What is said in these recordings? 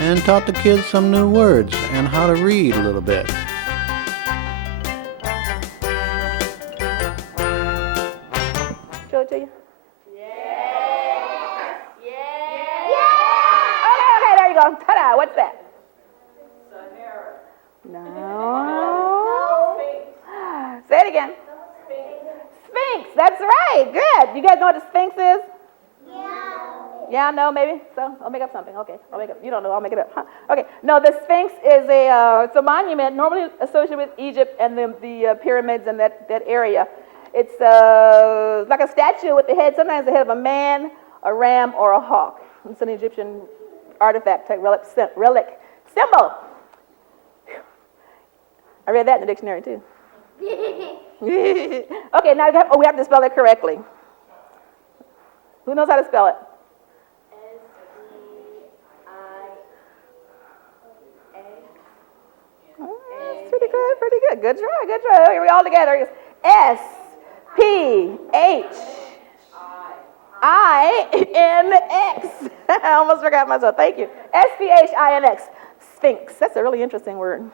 and taught the kids some new words and how to read a little bit. Show it to you? Okay, there you go. Ta-da, what's that? No. Say it again. Sphinx, that's right, good. You guys know what a sphinx is? Yeah, no, maybe? So, I'll make up something. Okay, I'll make up. You don't know, I'll make it up. Huh. Okay, no, the Sphinx is it's a monument normally associated with Egypt and the pyramids and that area. It's like a statue with the head, sometimes the head of a man, a ram, or a hawk. It's an Egyptian artifact, type relic symbol. I read that in the dictionary, too. Okay, now we have to spell it correctly. Who knows how to spell it? Pretty good. Good try. Okay, we're all together. S-P-H-I-N-X. I almost forgot myself. Thank you. S-P-H-I-N-X. Sphinx. That's a really interesting word.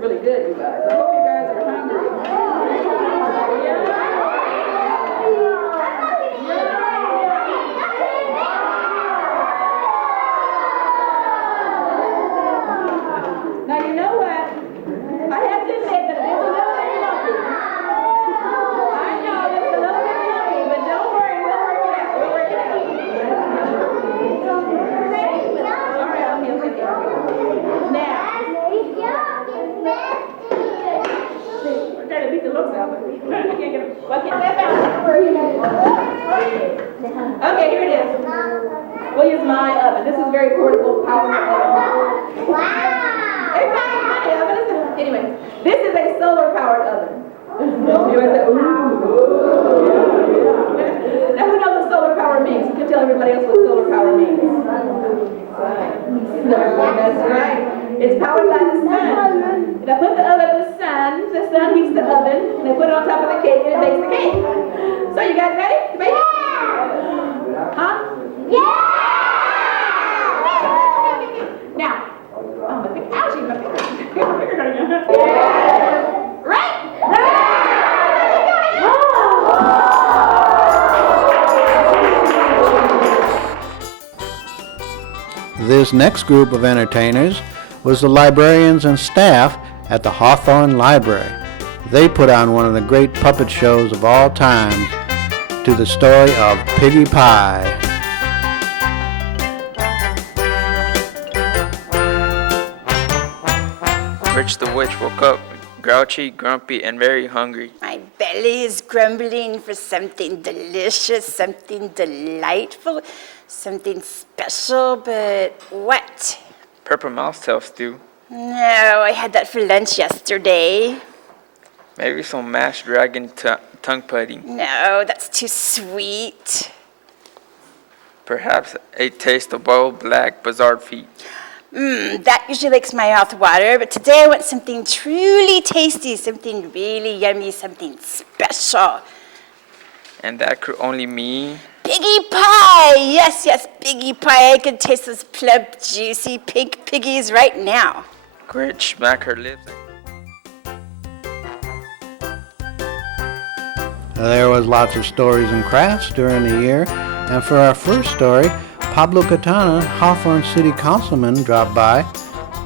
Really good, you guys. I hope you guys are hungry. Now you know what? I have to admit that it's a little bit lumpy. I know it's a little bit lumpy, but don't worry, we'll work it out. All right, okay. Now. Trying to beat the looks out, but I can't get them. Okay, here it is. We'll use my oven. This is a very portable, powerful oven. Wow! Everybody, my oven. Anyway, this is a solar-powered oven. Everybody say, ooh. Now, who knows what solar power means? You can tell everybody else what solar power means. That's right. It's powered by the sun. If I put the oven in the sun heats the oven, and I put it on top of the cake, and it bakes the cake. So you guys ready to bake it? Huh? Yeah! Now, my finger, ouchie, my finger. Right? This next group of entertainers was the librarians and staff at the Hawthorne Library. They put on one of the great puppet shows of all time to the story of Piggy Pie. Rich the Witch woke up grouchy, grumpy, and very hungry. My belly is grumbling for something delicious, something delightful, something special, but what? Pepper mouse tail stew. No, I had that for lunch yesterday. Maybe some mashed dragon tongue pudding. No, that's too sweet. Perhaps a taste of boiled black buzzard feet. That usually makes my mouth water, but today I want something truly tasty, something really yummy, something special. And that could only mean... Piggy pie! Yes, piggy pie. I can taste those plump, juicy pink piggies right now. Grit smack her lips. There was lots of stories and crafts during the year, and for our first story, Pablo Catana, Hawthorne City Councilman, dropped by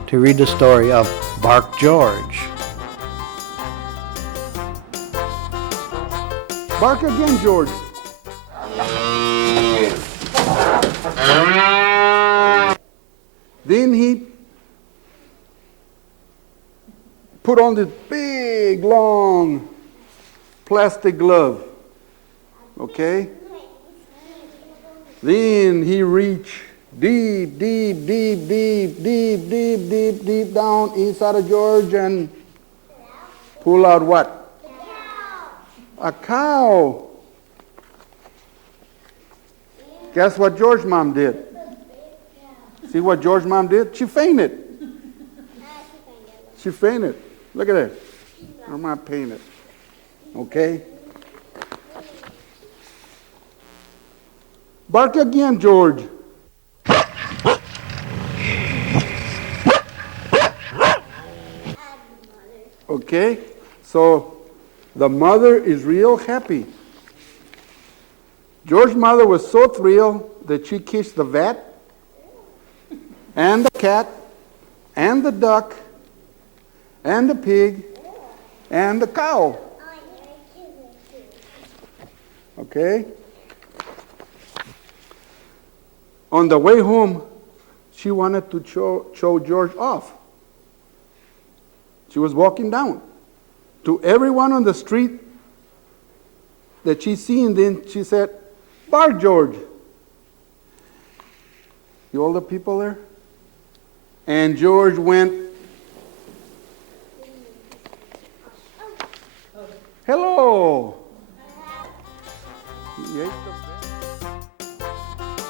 to read the story of Bark George. Bark again, George. Then he put on this big, long plastic glove. Okay? Then he reached deep down inside of George and pull out what? A cow. Guess what George's mom did? See what George's mom did? She fainted. She fainted. Look at that. I'm not painted. Okay? Bark again, George. Okay? So the mother is real happy. George's mother was so thrilled that she kissed the vet and the cat and the duck and the pig and the cow. Okay? On the way home, she wanted to show George off. She was walking down. To everyone on the street that she seen, then she said, "Bark, George." You all the people there? And George went, "Hello." He ate the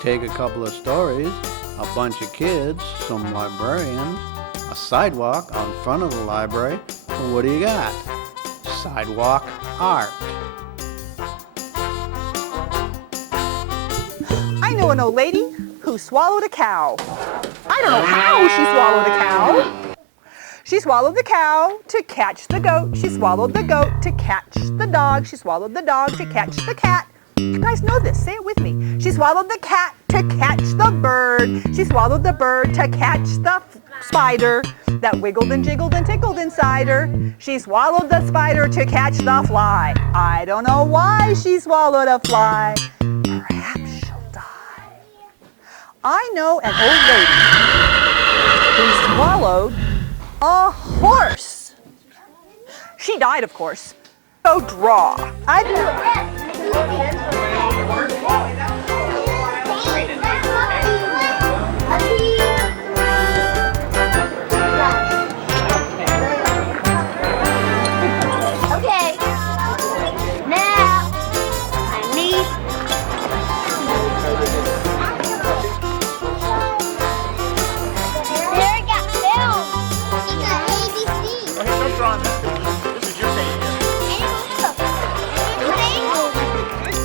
Take a couple of stories, a bunch of kids, some librarians, a sidewalk out in front of the library. Well, what do you got? Sidewalk art. I know an old lady who swallowed a cow. I don't know how she swallowed a cow. She swallowed the cow to catch the goat. She swallowed the goat to catch the dog. She swallowed the dog to catch the cat. You guys know this. Say it with me. She swallowed the cat to catch the bird. She swallowed the bird to catch the spider that wiggled and jiggled and tickled inside her. She swallowed the spider to catch the fly. I don't know why she swallowed a fly. Perhaps she'll die. I know an old lady who swallowed a horse. She died, of course. So draw. I do it. Okay. Now I need. There it got film. It got ABC. Okay, don't draw on this page. This is your page.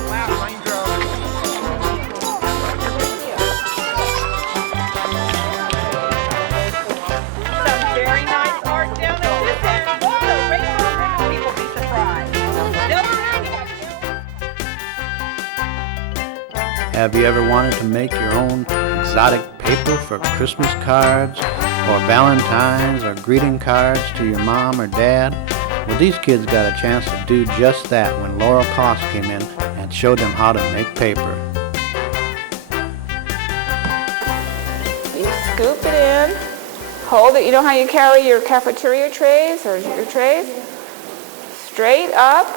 Wow, raindrop. Some very nice art down at this end. The rainbow round, will be surprised. Have you ever wanted to make your own exotic paper for Christmas cards or Valentine's or greeting cards to your mom or dad? Well, these kids got a chance to do just that when Laurel Koss came in and showed them how to make paper. You scoop it in, hold it. You know how you carry your cafeteria trays or your trays? Straight up,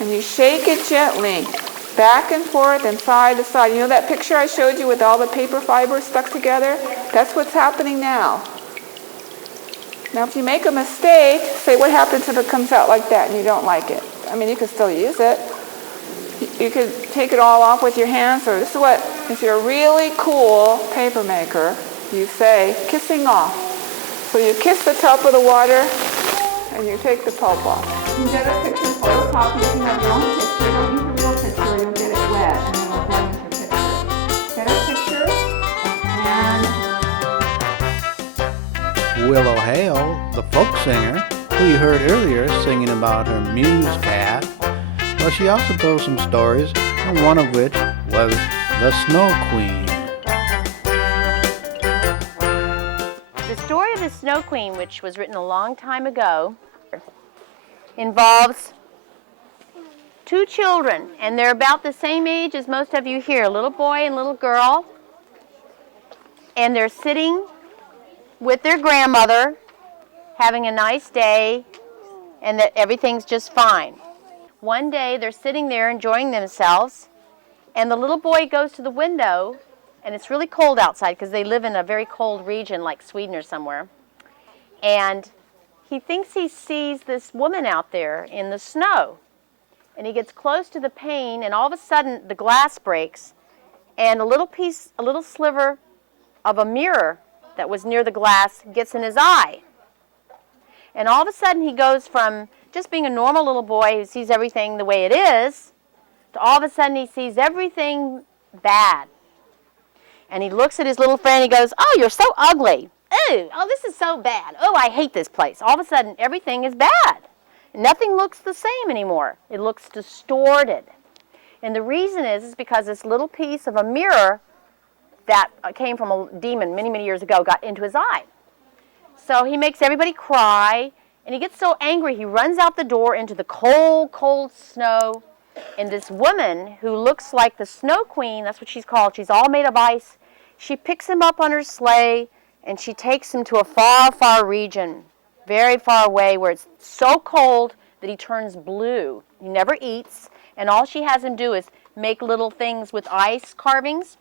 and you shake it gently, back and forth and side to side. You know that picture I showed you with all the paper fibers stuck together? That's what's happening now. Now, if you make a mistake, say what happens if it comes out like that and you don't like it? I mean, you can still use it. You could take it all off with your hands, or this is what, if you're a really cool paper maker, you say, kissing off. So you kiss the top of the water and you take the pulp off. You can get a picture, photocopy, you can have your own picture. You don't need the real picture, you'll get it wet and then it'll damage your picture. Get a picture and Willow Hale, the folk singer, who you heard earlier singing about her muse cat, well, she also told some stories, and one of which was the Snow Queen. The story of the Snow Queen, which was written a long time ago, involves two children, and they're about the same age as most of you here, a little boy and little girl, and they're sitting with their grandmother, having a nice day, and that everything's just fine. one day they're sitting there enjoying themselves, and the little boy goes to the window, and it's really cold outside because they live in a very cold region like Sweden or somewhere. And he thinks he sees this woman out there in the snow. And he gets close to the pane, and all of a sudden the glass breaks, and a little sliver of a mirror that was near the glass gets in his eye. And all of a sudden he goes from just being a normal little boy who sees everything the way it is, to all of a sudden he sees everything bad. And he looks at his little friend and he goes, "Oh, you're so ugly. Ooh, oh, this is so bad. Oh, I hate this place." All of a sudden everything is bad. Nothing looks the same anymore. It looks distorted. And the reason is because this little piece of a mirror that came from a demon many, many years ago got into his eye. So he makes everybody cry, and he gets so angry he runs out the door into the cold, cold snow. And this woman who looks like the Snow Queen, that's what she's called, she's all made of ice, she picks him up on her sleigh, and she takes him to a far, far region, very far away, where it's so cold that he turns blue. He never eats, and all she has him do is make little things with ice carvings.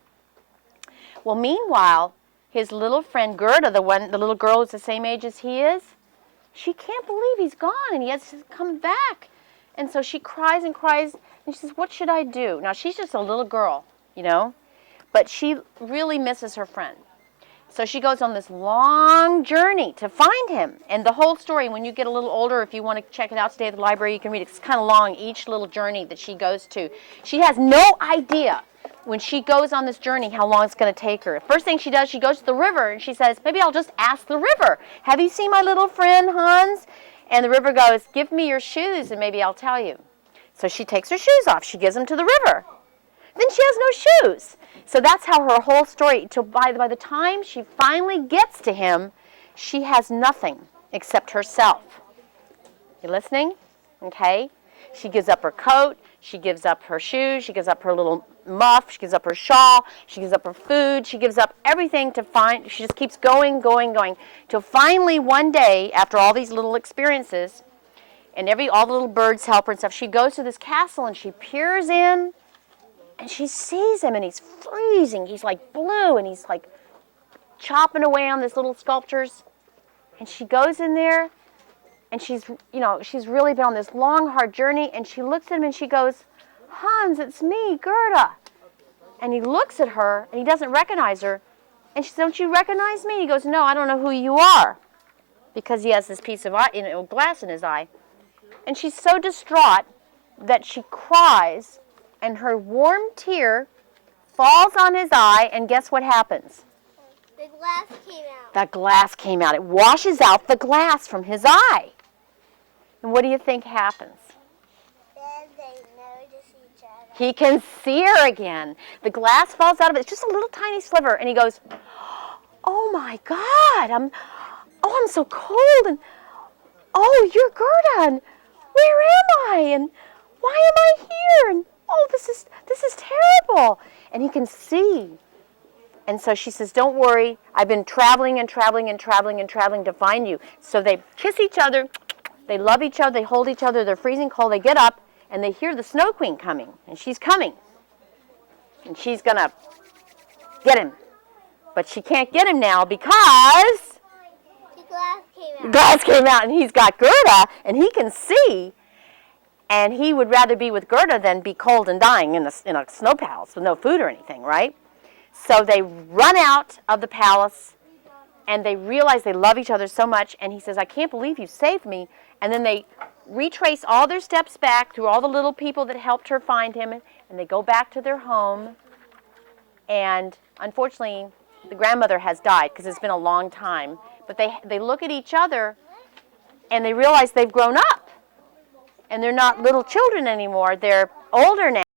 Well, meanwhile, his little friend Gerda, the little girl who's the same age as he is, she can't believe he's gone and he has to come back. And so she cries and cries, and she says, "What should I do?" Now, she's just a little girl, you know, but she really misses her friend. So she goes on this long journey to find him. And the whole story, when you get a little older, if you want to check it out today at the library, you can read it. It's kind of long, each little journey that she goes to. She has no idea when she goes on this journey how long it's going to take her. First thing she does, she goes to the river, and she says, "Maybe I'll just ask the river. Have you seen my little friend, Hans?" And the river goes, "Give me your shoes, and maybe I'll tell you." So she takes her shoes off. She gives them to the river. Then she has no shoes. So that's how her whole story, by the time she finally gets to him, she has nothing except herself. You listening? Okay? She gives up her coat. She gives up her shoes. She gives up her little muff. She gives up her shawl. She gives up her food. She gives up everything to find. She just keeps going, going, going. Till finally one day, after all these little experiences, and all the little birds help her and stuff, she goes to this castle and she peers in. And she sees him, and he's freezing. He's like blue, and he's like chopping away on these little sculptures. And she goes in there, and she's really been on this long, hard journey. And she looks at him, and she goes, "Hans, it's me, Gerda." And he looks at her, and he doesn't recognize her. And she says, "Don't you recognize me?" He goes, "No, I don't know who you are," because he has this piece of glass in his eye. And she's so distraught that she cries. And her warm tear falls on his eye, and guess what happens? The glass came out. The glass came out. It washes out the glass from his eye. And what do you think happens? Then they notice each other. He can see her again. The glass falls out of it. It's just a little tiny sliver, and he goes, "Oh my God, I'm so cold, and oh, you're Gerda, and where am I, and why am I here, and oh, this is terrible." And he can see. And so she says, "Don't worry. I've been traveling and traveling and traveling and traveling to find you." So they kiss each other. They love each other. They hold each other. They're freezing cold. They get up, and they hear the Snow Queen coming. And she's coming. And she's going to get him. But she can't get him now because The glass came out. the glass came out, and he's got Gerda, and he can see. And he would rather be with Gerda than be cold and dying in a snow palace with no food or anything, right? So they run out of the palace, and they realize they love each other so much. And he says, "I can't believe you saved me." And then they retrace all their steps back through all the little people that helped her find him, and they go back to their home. And unfortunately, the grandmother has died because it's been a long time. But they look at each other, and they realize they've grown up. And they're not little children anymore. They're older now.